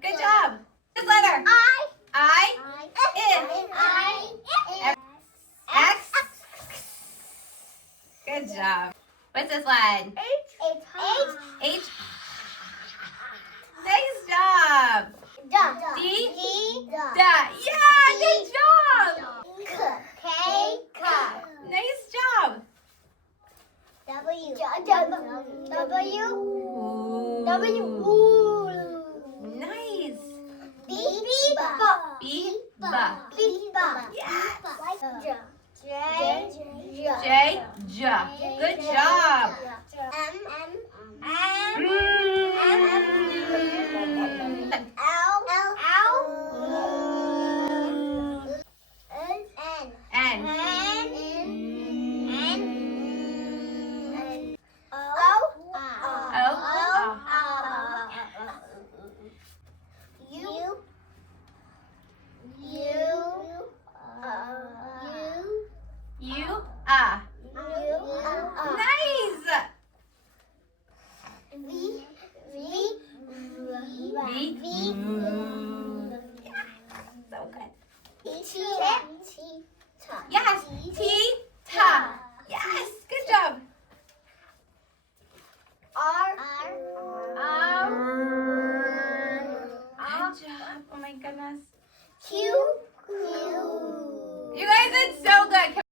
Good job. This letter. I. X. Good job. What's this one? H. Nice job. D. Da. Yeah, good job. Nice job. Ooh. Nice. B. J. J. Good job. N. U. Nice. V. So good. Yes. T. Ta. Yes. Good job. Good job. Oh my goodness. Q. You guys did so good.